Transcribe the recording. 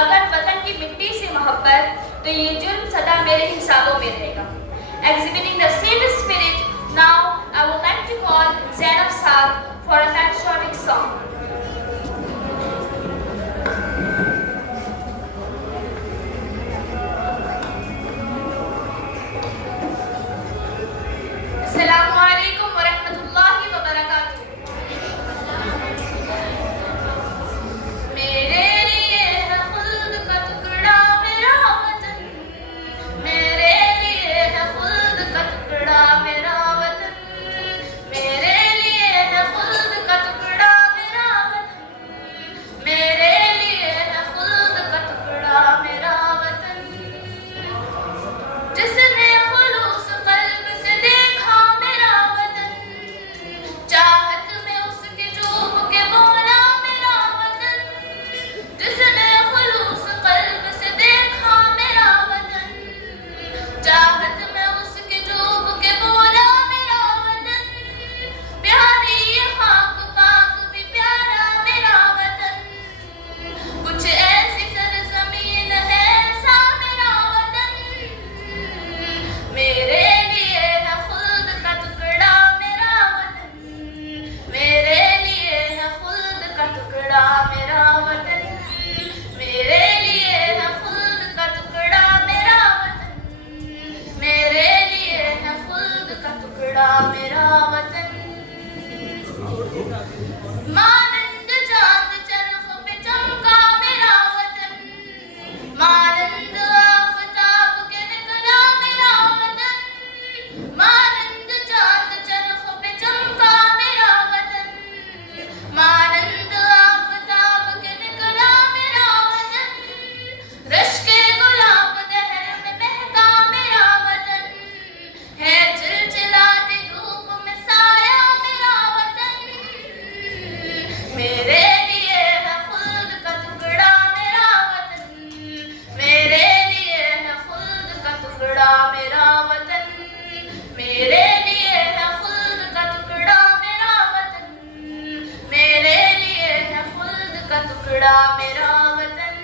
अगर वतन की मिट्टी से मोहब्बत, तो ये जुल्म सदा मेरे हिसाबों में रहेगा। Exhibiting the same spirit, now I would like to call Zainab Saad for a patriotic song. Assalamualaikum warahmatullahi wabarakatuh. मेरे लिए है खुल्द का टुकड़ा मेरा वतन, मेरे लिए है खुल्द का टुकड़ा मेरा वतन, मेरे लिए है खुल्द का टुकड़ा मेरा वतन, मेरे लिए है खुल्द का टुकड़ा मेरा वतन। जिसने खुलूस कल्ब से देखा मेरा वतन, चाहत में उसके डूब के बोला मेरा वतन, जिसने खुलूस कल्ब से देखा मेरा वतन, चाहत में उसके डूब के बोला मेरा वतन। प्यारी ये खाक पाक भी प्यारा मेरा वतन, कुछ ऐसी सरजमीन है ऐसा मेरा वतन। मेरे लिए है खुल्द का टुकड़ा मेरा वतन, मेरे लिए है खुल्द का टुकड़ा मेरा वतन, मेरे लिए है खुल्द का टुकड़ा मेरा वतन, मेरे लिए है खुल्द का टुकड़ा मेरा वतन। मानंद चांद चरख पे चमका मेरा वतन, मानंद आफताब के निकला मेरा वतन, मानंद चांद चरख पे चमका मेरा वतन, मानंद आफताब के निकला मेरा वतन। रश्के गुलाब दहर में बहका मेरा वतन, है चिलचिलाती धूप में साया मेरा वतन। मेरे लिए है खुल्द का टुकड़ा मेरा वतन, मेरे लिए है खुल्द का टुकड़ा मेरा वतन, मेरे लिए है खुल्द का टुकड़ा मेरा वतन, मेरे लिए है खुल्द का टुकड़ा मेरा वतन।